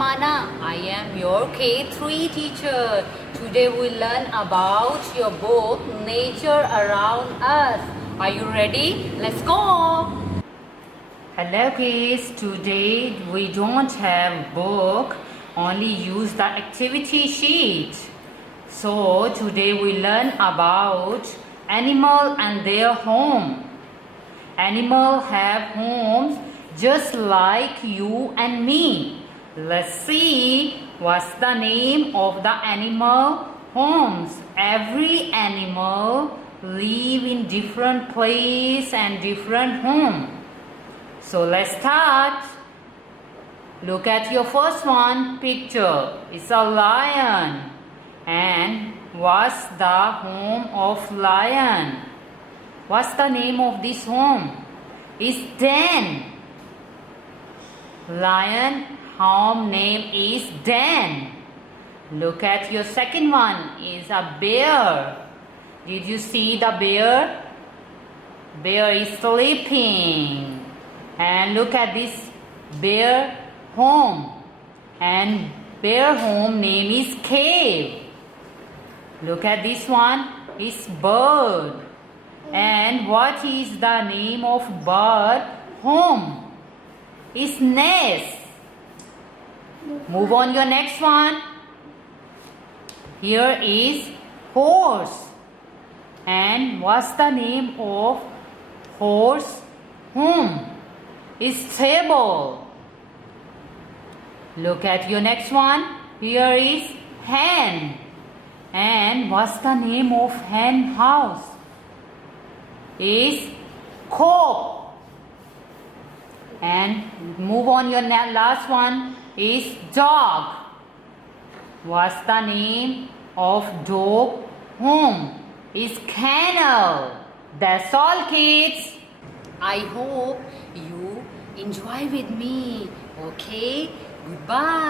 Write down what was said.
Mana. I am your K3 teacher. Today we learn about your book Nature Around Us. Are you ready? Let's go. Hello kids. Today we don't have book. Only use the activity sheet. So today we learn about animal and their home. Animals have homes just like you and me. Let's see what's the name of the animal homes. Every animal live in different place and different home. So let's start. Look at your first one picture. It's a lion. And what's the home of lion? What's the name of this home? It's den. Lion home name is den. Look at your second one. Is a bear. Did you see the bear? Bear is sleeping. And look at this bear home. And bear home name is cave. Look at this one. It's bird. And what is the name of bird home? It's nest. Move on your next one. Here is horse. And what's the name of horse home? It's stable. Look at your next one. Here is hen. And what's the name of hen house? Is coop. And move on your last one is dog. What's the name of dog home? Is kennel. That's all kids. I hope you enjoy with me. Okay? Goodbye.